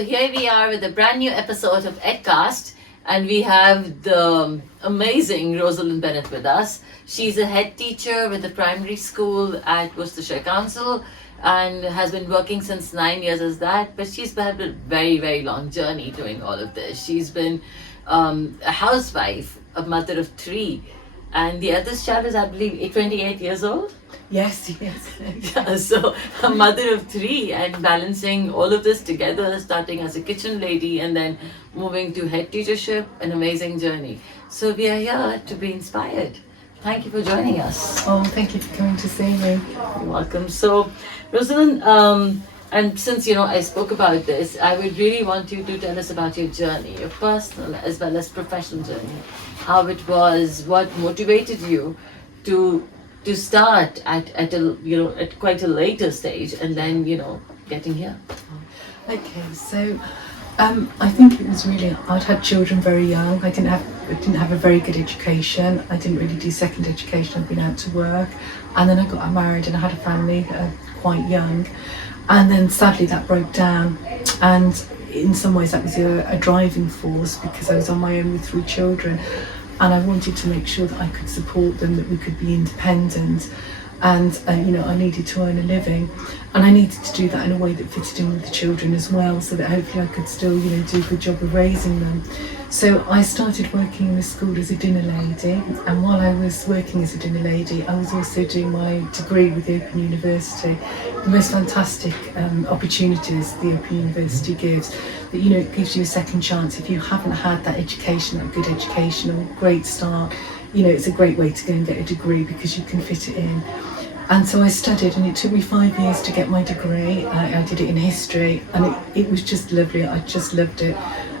So here we are with a brand new episode of EdCast, and we have the amazing Rosalind Bennet with us. She's a head teacher with the primary school at Worcestershire Council and has been working since 9 years as that, but she's had a very, very long journey doing all of this. She's been a housewife, a mother of three, and the eldest child is, I believe, 28 years old. Yes. Yeah, so a mother of three and balancing all of this together, starting as a kitchen lady and then moving to head teachership, an amazing journey. So we are here to be inspired. Thank you for joining us. Oh, thank you for coming to see me. You're welcome. So, Rosalind, and since I spoke about this, I would really want you to tell us about your journey, your personal as well as professional journey, how it was, what motivated you to start at quite a later stage, and then getting here. Okay, so I think it was really, I'd had children very young. I didn't have a very good education. I didn't really do second education. I'd been out to work, and then I got married and I had a family quite young, and then sadly that broke down. And in some ways that was a driving force, because I was on my own with three children. And I wanted to make sure that I could support them, that we could be independent, and I needed to earn a living, and I needed to do that in a way that fitted in with the children as well, so that hopefully I could still do a good job of raising them. So I started working in the school as a dinner lady, and while I was working as a dinner lady, I was also doing my degree with the Open University. The most fantastic opportunities the Open University gives. That it gives you a second chance if you haven't had that education, that good education or great start. It's a great way to go and get a degree because you can fit it in. And so I studied, and it took me 5 years to get my degree. I did it in history, and it was just lovely. I just loved it.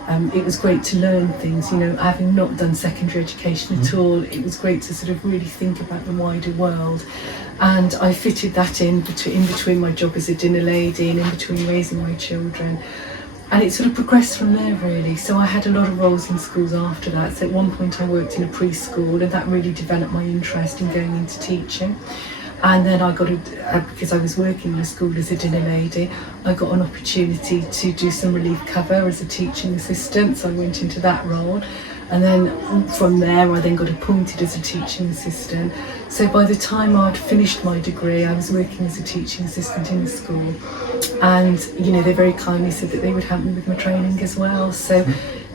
It was great to learn things, having not done secondary education at all. It was great to sort of really think about the wider world. And I fitted that in between my job as a dinner lady and in between raising my children. And it sort of progressed from there, really. So I had a lot of roles in schools after that. So at one point I worked in a preschool, and that really developed my interest in going into teaching. And then I got because I was working in a school as a dinner lady, I got an opportunity to do some relief cover as a teaching assistant. So I went into that role. And then from there, I then got appointed as a teaching assistant. So by the time I'd finished my degree, I was working as a teaching assistant in the school. And, they very kindly said that they would help me with my training as well. So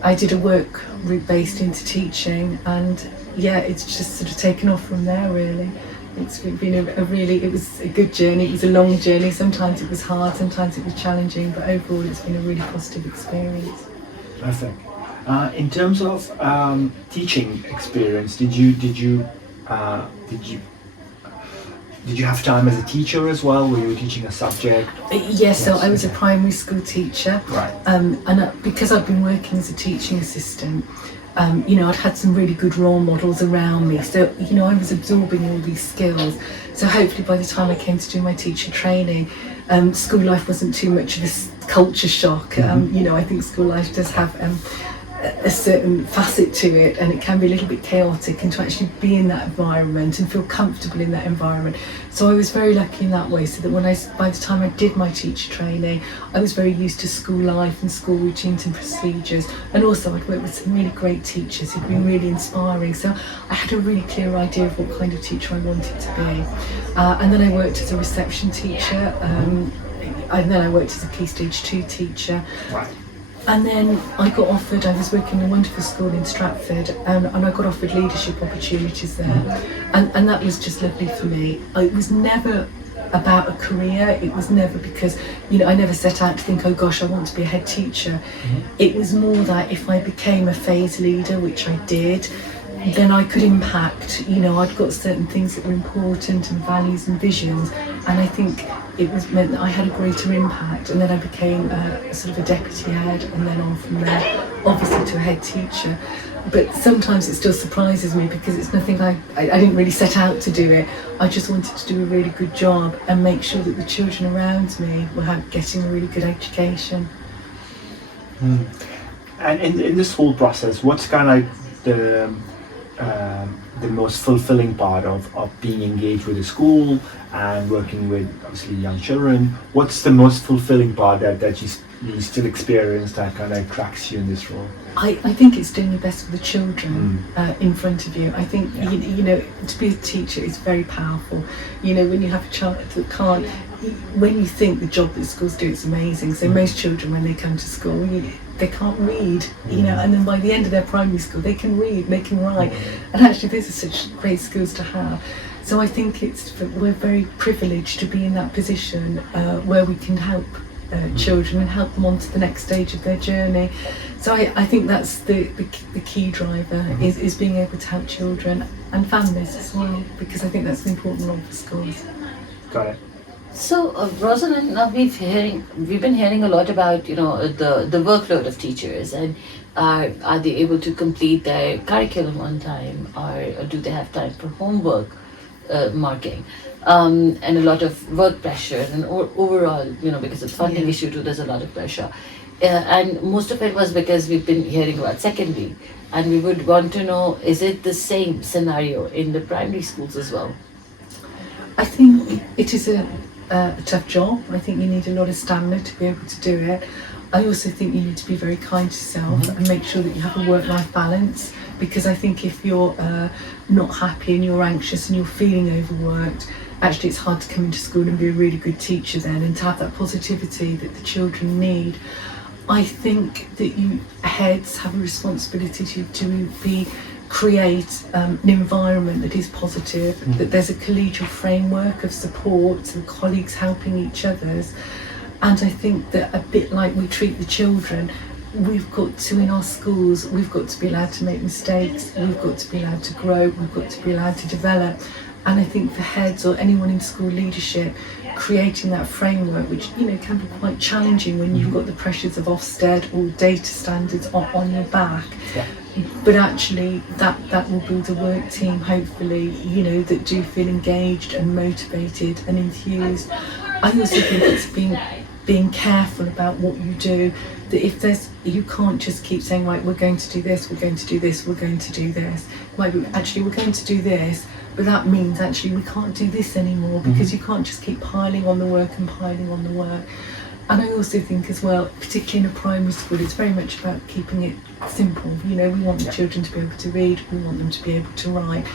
I did a work route based into teaching, and it's just sort of taken off from there, really. It's been it was a good journey. It was a long journey. Sometimes it was hard, sometimes it was challenging, but overall it's been a really positive experience. Perfect. In terms of teaching experience, did you have time as a teacher as well? Were you teaching a subject? Yes, so I was a primary school teacher. Right. And because I've been working as a teaching assistant, I'd had some really good role models around me. So, I was absorbing all these skills. So hopefully by the time I came to do my teacher training, school life wasn't too much of a culture shock. I think school life does have a certain facet to it, and it can be a little bit chaotic, and to actually be in that environment and feel comfortable in that environment. So I was very lucky in that way, so that by the time I did my teacher training, I was very used to school life and school routines and procedures, and also I'd worked with some really great teachers who'd been really inspiring, so I had a really clear idea of what kind of teacher I wanted to be. And then I worked as a reception teacher, and then I worked as a Key Stage 2 teacher. Right. And then I got offered, I was working in a wonderful school in Stratford, and I got offered leadership opportunities there. And that was just lovely for me. It was never about a career. It was never because, I never set out to think, oh gosh, I want to be a head teacher. It was more that if I became a phase leader, which I did, then I could impact. I'd got certain things that were important, and values and visions, and I think it meant that I had a greater impact. And then I became a sort of a deputy head, and then on from there, obviously to a head teacher. But sometimes it still surprises me, because it's nothing I didn't really set out to do it. I just wanted to do a really good job and make sure that the children around me were getting a really good education. And in this whole process, what's kind of the most fulfilling part of being engaged with the school and working with obviously young children? What's the most fulfilling part that you still experience that kind of attracts you in this role? I think it's doing your best for the children in front of you. I think, you know, to be a teacher is very powerful. You know, when you have a child that can't, when you think the job that schools do, it's amazing. So most children, when they come to school, they can't read, you know, and then by the end of their primary school, they can read, they can write. And actually, these are such great skills to have. So I think we're very privileged to be in that position where we can help children and help them on to the next stage of their journey. So I think that's the key driver is being able to help children and families as well, because I think that's an important role for schools. Got it. So, Rosalind, now we've been hearing a lot about, you know, the workload of teachers, and are they able to complete their curriculum on time, or do they have time for homework marking, and a lot of work pressure, and overall, you know, because it's funding issue too, there's a lot of pressure, and most of it was because we've been hearing about secondary, and we would want to know, is it the same scenario in the primary schools as well? I think it is a tough job. I think you need a lot of stamina to be able to do it. I also think you need to be very kind to yourself and make sure that you have a work-life balance, because I think if you're not happy and you're anxious and you're feeling overworked, actually it's hard to come into school and be a really good teacher then, and to have that positivity that the children need. I think that you heads have a responsibility to create an environment that is positive, that there's a collegial framework of support and colleagues helping each others. And I think that a bit like we treat the children, we've got to, in our schools, we've got to be allowed to make mistakes, we've got to be allowed to grow, we've got to be allowed to develop. And I think for heads or anyone in school leadership, creating that framework, which, you know, can be quite challenging when you've got the pressures of Ofsted or data standards on your back. Yeah. But actually that will build a work team, hopefully, you know, that do feel engaged and motivated and enthused. I also think it's being careful about what you do, that if you can't just keep saying, right, we're going to do this, we're going to do this, we're going to do this. Like, actually, we're going to do this, but that means actually we can't do this anymore, because you can't just keep piling on the work and piling on the work. And I also think as well, particularly in a primary school, it's very much about keeping it simple. You know, we want the children to be able to read, we want them to be able to write,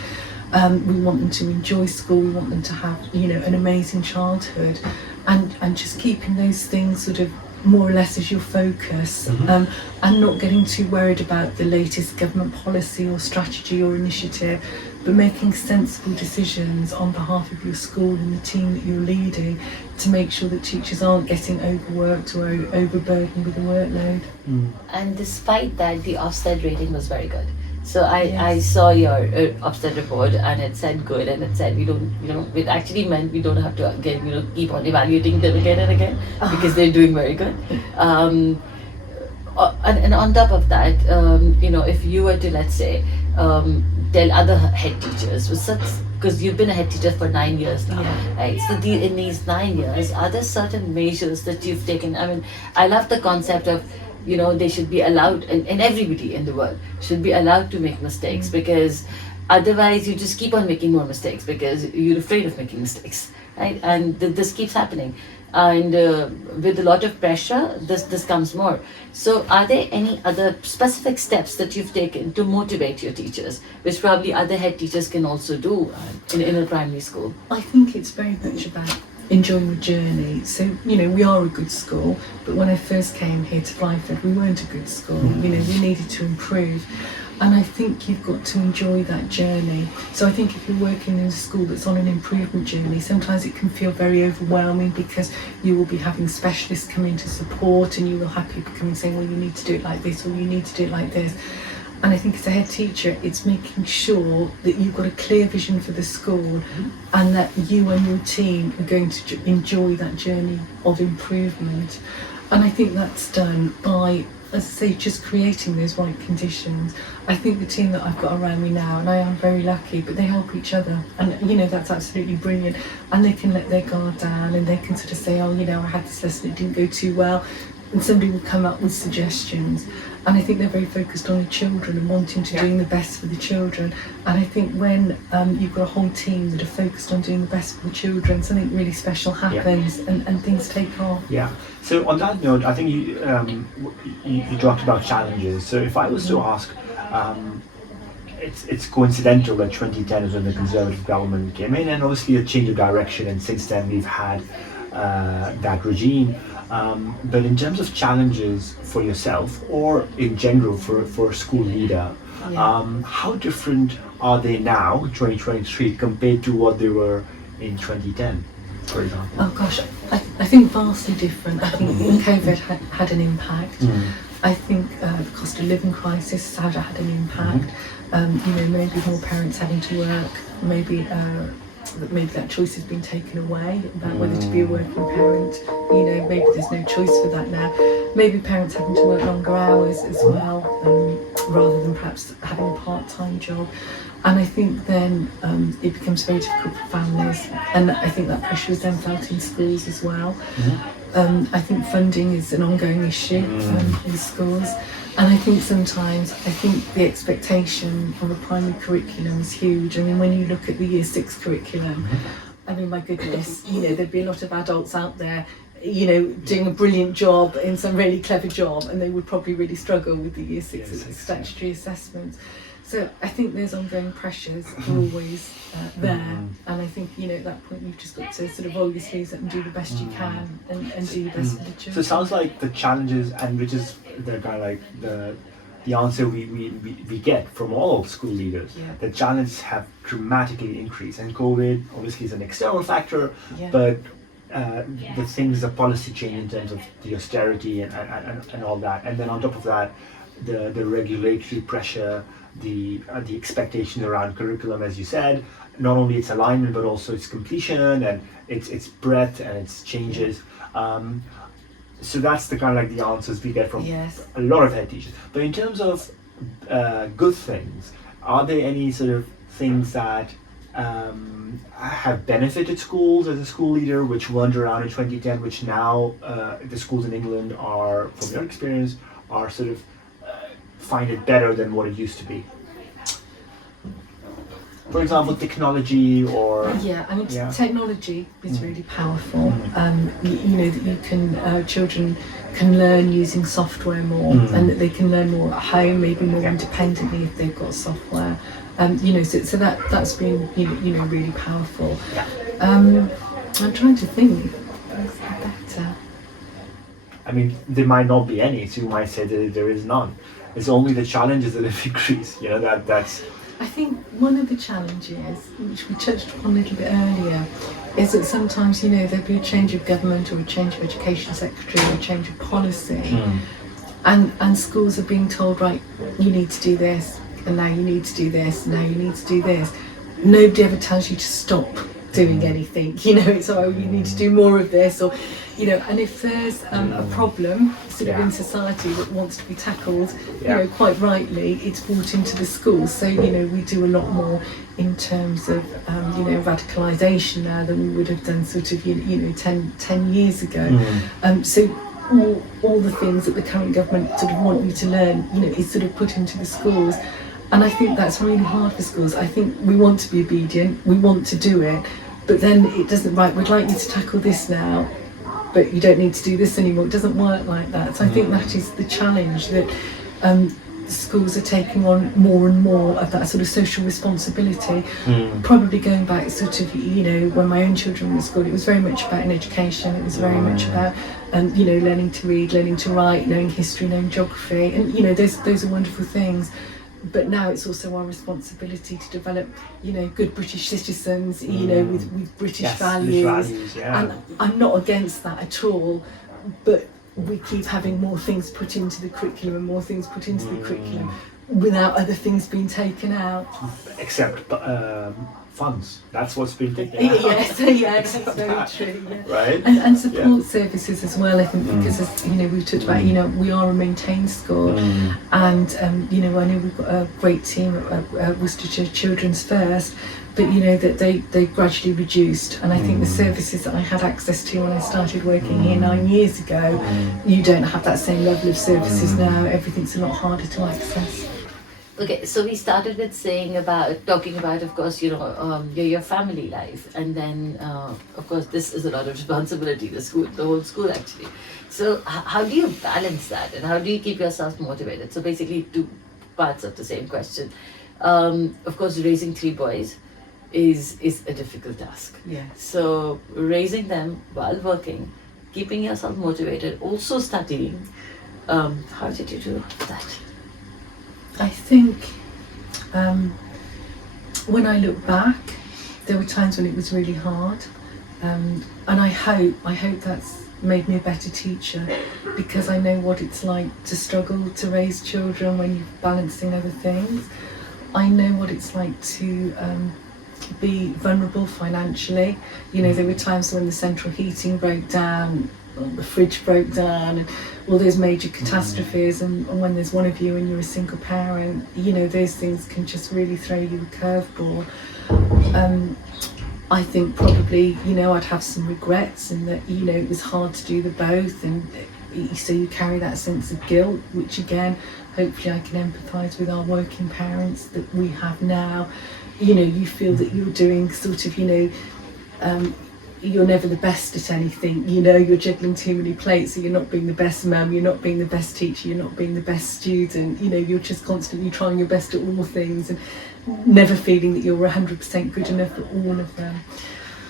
we want them to enjoy school, we want them to have, you know, an amazing childhood, and just keeping those things sort of more or less as your focus, and not getting too worried about the latest government policy or strategy or initiative, but making sensible decisions on behalf of your school and the team that you're leading to make sure that teachers aren't getting overworked or overburdened with the workload. And despite that, the Ofsted rating was very good. So I saw your Ofsted report, and it said good, and it said it actually meant we don't have to again, keep on evaluating them again and again, because they're doing very good. And on top of that, if you were to, let's say, tell other head teachers, because you've been a head teacher for 9 years now, right? So in these 9 years, are there certain measures that you've taken? I mean, I love the concept of, they should be allowed, and everybody in the world should be allowed to make mistakes, because otherwise you just keep on making more mistakes because you're afraid of making mistakes, right? And this keeps happening. And with a lot of pressure, this comes more. So are there any other specific steps that you've taken to motivate your teachers, which probably other head teachers can also do in a primary school? I think it's very much about enjoying the journey. So, we are a good school, but when I first came here to Flyford, we weren't a good school. We needed to improve. And I think you've got to enjoy that journey. So I think if you're working in a school that's on an improvement journey, sometimes it can feel very overwhelming, because you will be having specialists come in to support, and you will have people coming saying, well, you need to do it like this, or you need to do it like this. And I think as a head teacher, it's making sure that you've got a clear vision for the school, and that you and your team are going to enjoy that journey of improvement. And I think that's done by, as I say, just creating those right conditions. I think the team that I've got around me now, and I am very lucky, but they help each other, and that's absolutely brilliant. And they can let their guard down, and they can sort of say, oh, I had this lesson, it didn't go too well. and somebody will come up with suggestions, and I think they're very focused on the children and wanting to doing the best for the children. And I think when you've got a whole team that are focused on doing the best for the children, something really special happens, and things take off. Yeah. So on that note, I think you talked about challenges. So if I was to ask, it's coincidental that 2010 is when the Conservative government came in, and obviously a change of direction, and since then we've had that regime. But in terms of challenges for yourself, or in general for a school leader, how different are they now, 2023, compared to what they were in 2010, for example? Oh gosh, I think vastly different. I think COVID had an impact. I think the cost of living crisis had an impact. Maybe more parents having to work, maybe that choice has been taken away about whether to be a working parent. Maybe there's no choice for that now. Maybe parents having to work longer hours as well, rather than perhaps having a part-time job. And I think then it becomes very difficult for families, and I think that pressure is then felt in schools as well. I think funding is an ongoing issue in schools, and I think sometimes the expectation of a primary curriculum is huge. I mean, when you look at the Year 6 curriculum, I mean, my goodness, there'd be a lot of adults out there, doing a brilliant job in some really clever job, and they would probably really struggle with the Year 6 statutory assessments. So I think there's ongoing pressures are always there, and I think at that point you've just got to sort of roll your sleeves up and do the best you can, and do the best for the children. So it sounds like the challenges, and which is the kind of like the answer we get from all school leaders. The challenges have dramatically increased, and COVID obviously is an external factor, but the things, the policy change in terms of the austerity and all that, and then on top of that, the regulatory pressure, the expectations around curriculum, as you said, not only its alignment but also its completion and its breadth and its changes. So that's the kind of like the answers we get from a lot of head teachers. But in terms of good things, are there any sort of things that have benefited schools as a school leader, which weren't around in 2010, which now the schools in England are, from your experience, are sort of find it better than what it used to be? For example, technology or... Technology is really powerful. That you can, children can learn using software more, and that they can learn more at home, maybe more independently if they've got software. So that's been really powerful. I'm trying to think. What's better? I mean, there might not be any, so you might say that there is none. It's only the challenges that have increased. That's. I think one of the challenges, which we touched upon a little bit earlier, is that sometimes there'd be a change of government or a change of education secretary or a change of policy, and schools are being told, right, you need to do this, and now you need to do this, and now you need to do this. Nobody ever tells you to stop doing anything. It's you need to do more of this, or and if there's a problem sort of in society that wants to be tackled, quite rightly, it's brought into the schools. So we do a lot more in terms of radicalisation now than we would have done sort of 10 years ago. So all the things that the current government sort of want you to learn, is sort of put into the schools. And I think that's really hard for schools. I think we want to be obedient, we want to do it, but then it doesn't, right, we'd like you to tackle this now, but you don't need to do this anymore. It doesn't work like that. So I think that is the challenge, that schools are taking on more and more of that sort of social responsibility. Probably going back sort of, when my own children were at school, it was very much about an education. It was very much about, learning to read, learning to write, knowing history, knowing geography. And, those are wonderful things. But now it's also our responsibility to develop, good British citizens, with British values. And I'm not against that at all, but we keep having more things put into the curriculum and more things put into the curriculum without other things being taken out. Except funds. That's what's been taken out. Yes, yes, that's very true. Yeah. Right? And support services as well, I think, because as you know, we've talked about, you know, we are a maintained school, and you know, I know we've got a great team at Worcestershire Children's First, but you know that they gradually reduced, and I think the services that I had access to when I started working here 9 years ago, you don't have that same level of services now. Everything's a lot harder to access. Okay, so we started with talking about, of course, you know, your family life, and then, of course, this is a lot of responsibility, the whole school actually. So how do you balance that, and how do you keep yourself motivated? So basically, two parts of the same question. Of course, raising 3 boys is a difficult task. Yeah. So raising them while working, keeping yourself motivated, also studying. How did you do that? I think when I look back, there were times when it was really hard, and I hope that's made me a better teacher, because I know what it's like to struggle to raise children when you're balancing other things. I know what it's like to be vulnerable financially. You know, there were times when the central heating broke down, or the fridge broke down, and all those major catastrophes, and when there's one of you and you're a single parent, you know, those things can just really throw you a curveball. I think probably, you know, I'd have some regrets in that, you know, it was hard to do the both, and so you carry that sense of guilt, which again, hopefully I can empathise with our working parents that we have now. You know, you feel that you're doing sort of, you know, you're never the best at anything, you know, you're juggling too many plates, so you're not being the best mum, you're not being the best teacher, you're not being the best student, you know, you're just constantly trying your best at all things and never feeling that you're 100% good enough at all of them.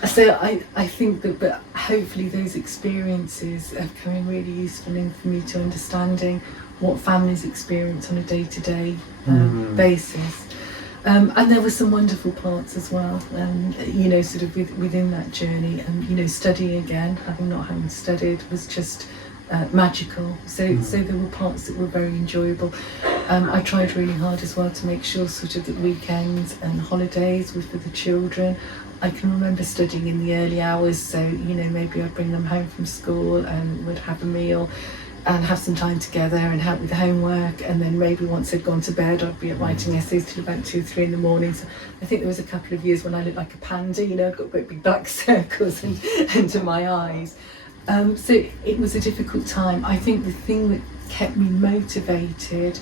So I think that, but hopefully those experiences have come in really useful for me to understanding what families experience on a day-to-day basis. And there were some wonderful parts as well, you know, sort of within that journey, and you know, studying again, having studied, was just magical. So there were parts that were very enjoyable. I tried really hard as well to make sure sort of that weekends and holidays were for the children. I can remember studying in the early hours, so you know, maybe I'd bring them home from school and we'd have a meal and have some time together and help with the homework, and then maybe once they'd gone to bed I'd be writing essays till about 2 or 3 in the morning. So I think there was a couple of years when I looked like a panda, you know, I'd got great big black circles under my eyes. So it was a difficult time. I think the thing that kept me motivated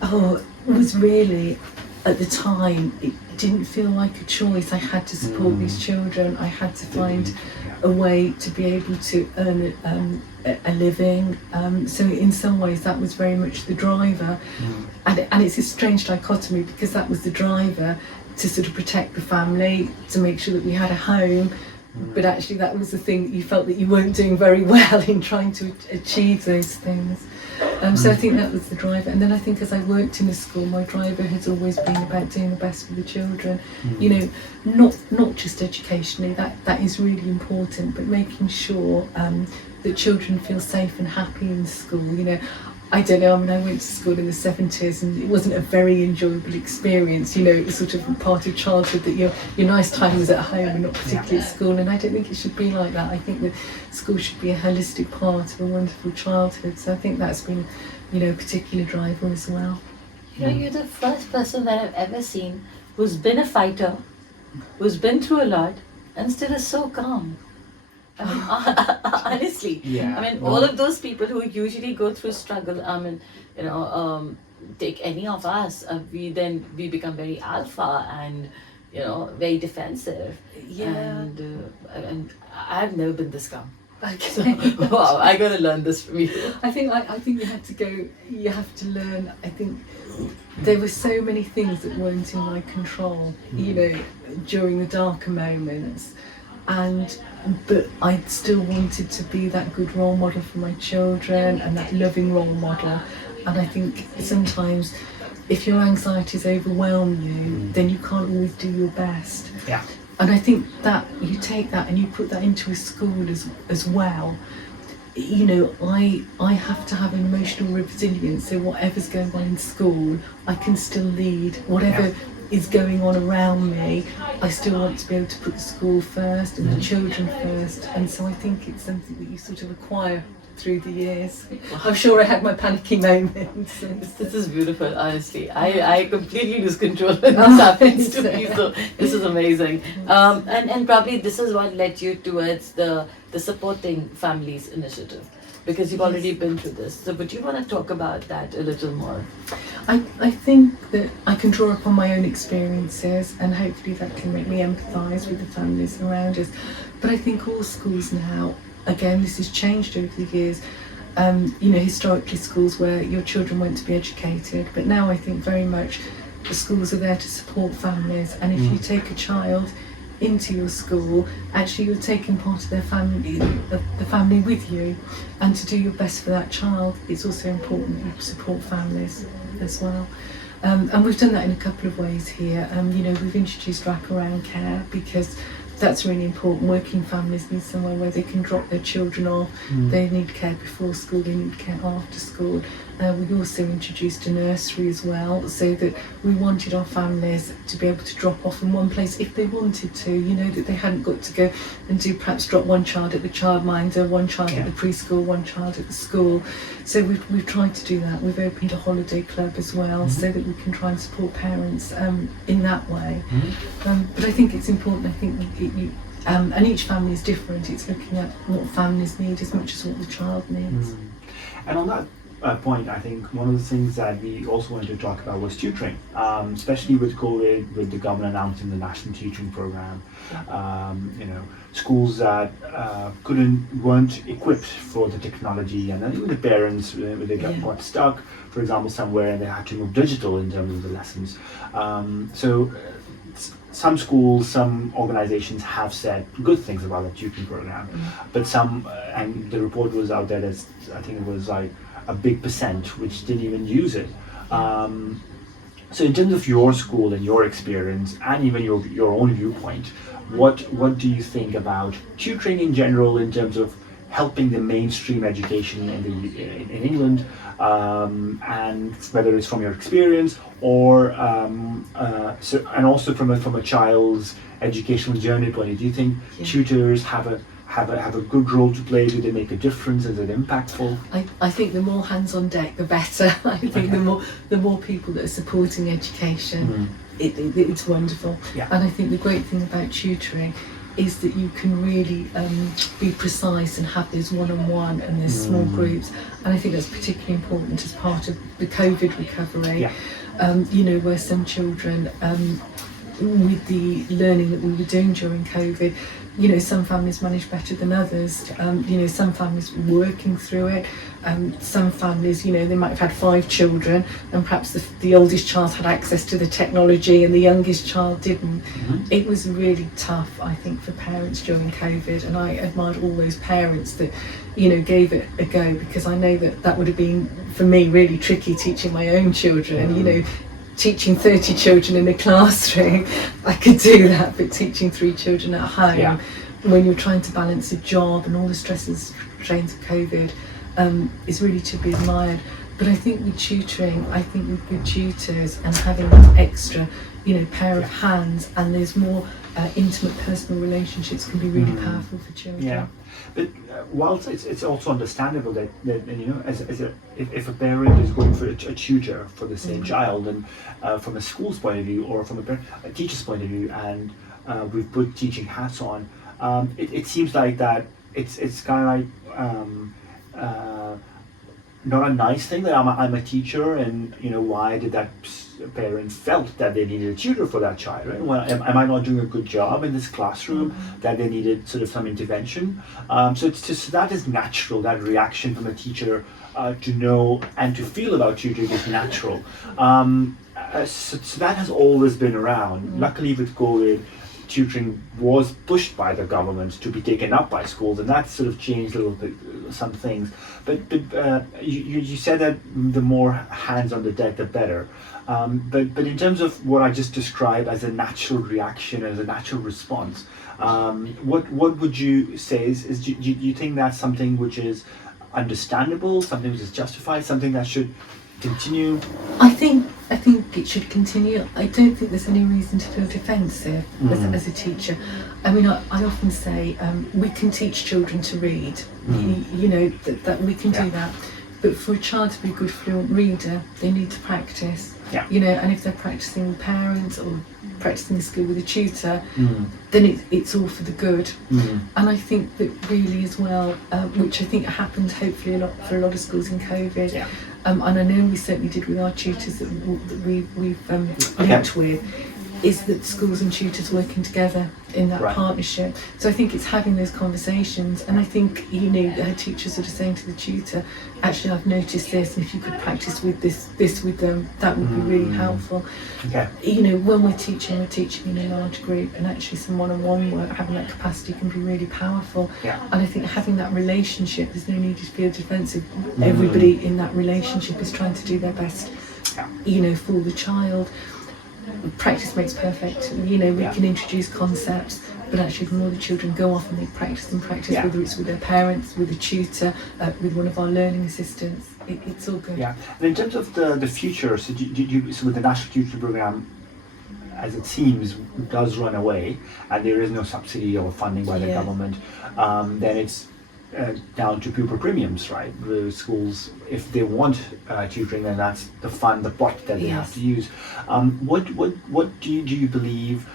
was really, at the time, it didn't feel like a choice. I had to support these children. I had to find a way to be able to earn a living. So in some ways that was very much the driver. And it's a strange dichotomy, because that was the driver to sort of protect the family, to make sure that we had a home. But actually that was the thing that you felt that you weren't doing very well in trying to achieve those things. So I think that was the driver. And then I think as I worked in the school, my driver has always been about doing the best for the children. You know, not just educationally, that is really important, but making sure that children feel safe and happy in school. You know, I don't know, I mean, I went to school in the 70s and it wasn't a very enjoyable experience. You know, it was sort of part of childhood that your nice time was at home and not particularly at school, and I don't think it should be like that. I think that school should be a holistic part of a wonderful childhood. So I think that's been, you know, a particular driver as well. You know, you're the first person that I've ever seen who's been a fighter, who's been through a lot, and still is so calm. I mean, honestly, I mean, all of those people who usually go through struggle, I mean, you know, take any of us, we become very alpha and, you know, very defensive. And I've never been this calm. Okay. Wow, I gotta learn this from you. I think you have to learn. I think there were so many things that weren't in my control, you know, during the darker moments. But I still wanted to be that good role model for my children and that loving role model. And I think sometimes if your anxieties overwhelm you, then you can't always do your best. Yeah. And I think that you take that and you put that into a school as well. You know, I have to have emotional resilience, so whatever's going on in school, I can still lead. Whatever is going on around me, I still want to be able to put the school first and the children first, and so I think it's something that you sort of acquire through the years. I'm sure I had my panicky moments. This is beautiful, honestly. I completely lose control when this happens to me, so this is amazing. And probably this is what led you towards the Supporting Families initiative, because you've already been through this. So would you want to talk about that a little more? I think that I can draw upon my own experiences, and hopefully that can make me empathise with the families around us. But I think all schools now, again, this has changed over the years. Historically schools where your children went to be educated, but now I think very much the schools are there to support families, and if you take a child into your school, actually you're taking part of their family, the family with you, and to do your best for that child, it's also important that you support families as well. And we've done that in a couple of ways here. We've introduced wraparound care, because that's really important. Working families need somewhere where they can drop their children off. They need care before school, they need care after school. We also introduced a nursery as well, so that we wanted our families to be able to drop off in one place if they wanted to, that they hadn't got to go and perhaps drop one child at the childminder, one child at the preschool, one child at the school. So we've tried to do that. We've opened a holiday club as well, so that we can try and support parents in that way. But I think it's important, and each family is different. It's looking at what families need as much as what the child needs. And on that point, I think one of the things that we also wanted to talk about was tutoring, especially with COVID, with the government announcing the national tutoring program. Schools that weren't equipped for the technology, and then even the parents, they got stuck, for example, somewhere, and they had to move digital in terms of the lessons. Some schools, some organizations have said good things about the tutoring program, but some, and the report was out there that I think it was like a big percent which didn't even use it. So in terms of your school and your experience, and even your own viewpoint, what do you think about tutoring in general in terms of helping the mainstream education in England, and whether it's from your experience or and also from a child's educational journey point of view? Do you think tutors have a good role to play? Do they make a difference? Is it impactful? I think the more hands on deck, the better. I think the more people that are supporting education, it's wonderful. And I think the great thing about tutoring is that you can really be precise and have those one-on-one and those small groups, and I think that's particularly important as part of the COVID recovery. Where some children, with the learning that we were doing during COVID, some families managed better than others. Some families were working through it. Some families, they might have had 5 children, and perhaps the oldest child had access to the technology and the youngest child didn't. It was really tough, I think, for parents during COVID, and I admired all those parents that, gave it a go, because I know that would have been, for me, really tricky teaching my own children. Teaching 30 children in a classroom, I could do that, but teaching 3 children at home, when you're trying to balance a job and all the stresses, strains of COVID, is really to be admired. But I think with tutoring, with good tutors and having that extra, pair of hands, and there's more intimate personal relationships, can be really powerful for children. But whilst it's also understandable that if a parent is going for a tutor for the same child, and from a school's point of view or from a teacher's point of view, and we've put teaching hats on, it seems like that it's kind of like not a nice thing that I'm a teacher, and why did that parent felt that they needed a tutor for that child, right? Well, am I not doing a good job in this classroom, that they needed sort of some intervention? So it's just, that is natural, that reaction from a teacher to know and to feel about tutoring is natural. So that has always been around. Luckily with COVID, tutoring was pushed by the government to be taken up by schools, and that sort of changed a little bit some things. But you said that the more hands on the deck, the better. But in terms of what I just described as a natural reaction, as a natural response, what would you say is do you think that's something which is understandable, something which is justified, something that should continue? I think I think it should continue. I don't think there's any reason to feel defensive as a teacher. I mean, I often say we can teach children to read. You know, that we can do that. But for a child to be a good fluent reader, they need to practice. Yeah. You know, and if they're practicing with parents or practicing the skill with a tutor, then it's all for the good. And I think that really as well, which I think happened hopefully a lot for a lot of schools in COVID, and I know we certainly did with our tutors that we've linked with, is that schools and tutors working together in that partnership. So I think it's having those conversations, and I think, you know, her teachers sort of saying to the tutor, actually I've noticed this, and if you could practice with this with them, that would be really helpful. You know, when we're teaching in a large group, and actually some one-on-one work, having that capacity can be really powerful. And I think having that relationship, there's no need to feel defensive. Everybody in that relationship is trying to do their best, you know, for the child. Practice makes perfect. You know, we can introduce concepts, but actually the more the children go off and they practice, whether it's with their parents, with a tutor, with one of our learning assistants, it's all good. And in terms of the future, so so with the National Tutoring Programme, as it seems, does run away, and there is no subsidy or funding by the government, then it's down to pupil premiums, right? The schools, if they want tutoring, then that's the pot that they have to use. What do you believe?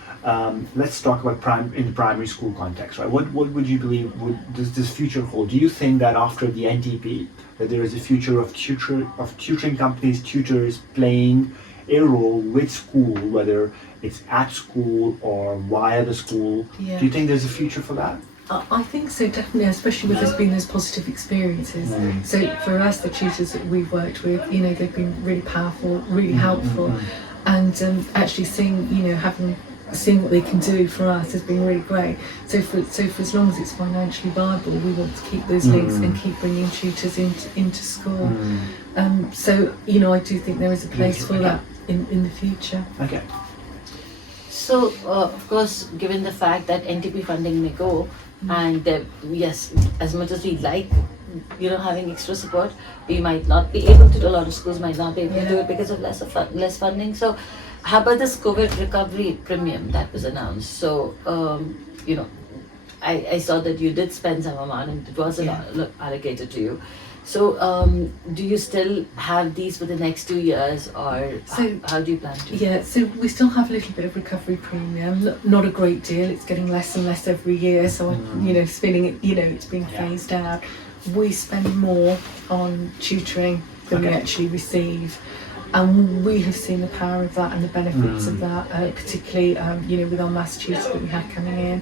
Let's talk about in the primary school context, right? What would you believe does this future hold? Do you think that after the NTP, that there is a future of tutoring companies, tutors playing a role with school, whether it's at school or via the school? Do you think there's a future for that? I think so, definitely, especially with there's been those positive experiences. So for us, the tutors that we've worked with, you know, they've been really powerful, really helpful, and actually seeing what they can do for us has been really great. So for as long as it's financially viable, we want to keep those links and keep bringing tutors into school. So, you know, I do think there is a place for that in the future. So, of course, given the fact that NTP funding may go, and yes, as much as we'd like, you know, having extra support, we might not be able to do, a lot of schools might not be able to do it because of less funding. So how about this COVID recovery premium that was announced? So, you know, I saw that you did spend some amount and it was allocated to you. So do you still have these for the next 2 years, or how do you plan to? So we still have a little bit of recovery premium, not a great deal. It's getting less and less every year, so you know, spinning it, you know, it's being phased out. We spend more on tutoring than we actually receive, and we have seen the power of that and the benefits of that, particularly you know, with our maths tutors that we have coming in.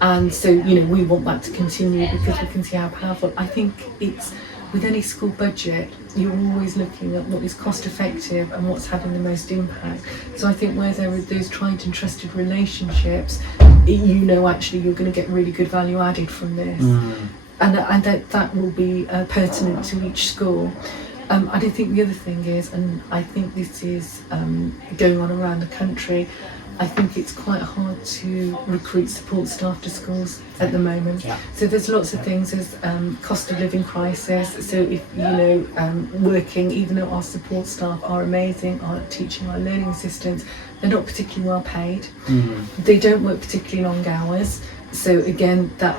And so, you know, we want that to continue because we can see how powerful. I think it's, with any school budget, you're always looking at what is cost effective and what's having the most impact. So I think where there are those tried and trusted relationships, you know, actually you're going to get really good value added from this. And that will be pertinent to each school. I think the other thing is, and I think this is going on around the country, I think it's quite hard to recruit support staff to schools at the moment. So there's lots of things. There's cost of living crisis. So if, you know, working, even though our support staff are amazing, our teaching, our learning assistants, they're not particularly well paid. They don't work particularly long hours. So again, that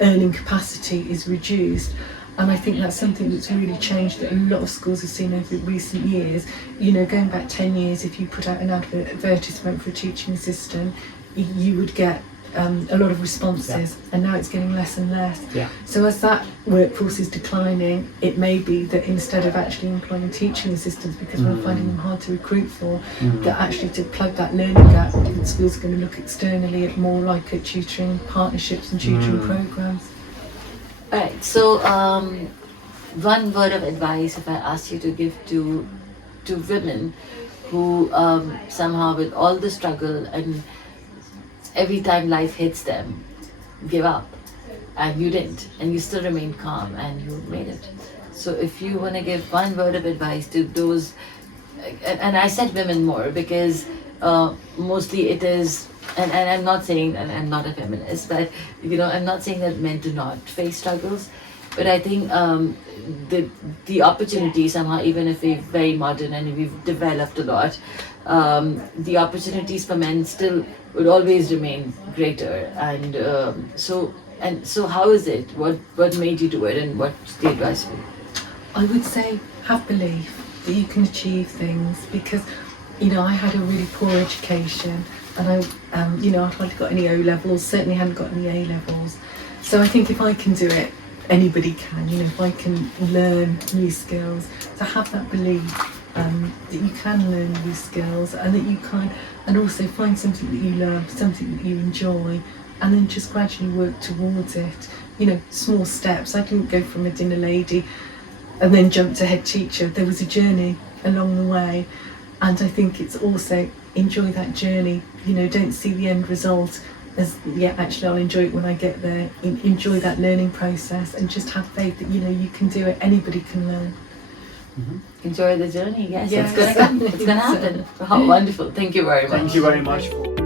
earning capacity is reduced. And I think that's something that's really changed, that a lot of schools have seen over recent years. You know, going back 10 years, if you put out an advertisement for a teaching assistant, you would get a lot of responses, and now it's getting less and less. So as that workforce is declining, it may be that instead of actually employing teaching assistants, because we're finding them hard to recruit for, that actually to plug that learning gap, the schools are going to look externally at more like at tutoring partnerships and tutoring programs. Alright, so one word of advice, if I ask you to give to women who somehow, with all the struggle and every time life hits them, give up, and you didn't, and you still remain calm and you made it. So if you want to give one word of advice to those, and I said women more because mostly it is, and I'm not saying, and I'm not a feminist, but you know, I'm not saying that men do not face struggles, but I think the opportunity somehow, even if we're very modern and we've developed a lot, the opportunities for men still would always remain greater. And so how is it? What made you do it, and what's the advice for you? I would say have belief that you can achieve things, because I had a really poor education, and I hardly got any O levels, certainly hadn't got any A levels. So I think if I can do it, anybody can. If I can learn new skills, to have that belief that you can learn new skills, and that you can, and also find something that you love, something that you enjoy, and then just gradually work towards it. Small steps. I didn't go from a dinner lady and then jump to head teacher. There was a journey along the way, and I think it's also enjoy that journey. Don't see the end result as, actually I'll enjoy it when I get there. Enjoy that learning process, and just have faith that you can do it. Anybody can learn. Enjoy the journey. Yes, Yes. it's gonna happen. It's gonna happen. Oh, wonderful. Thank you very much. Thank you very much for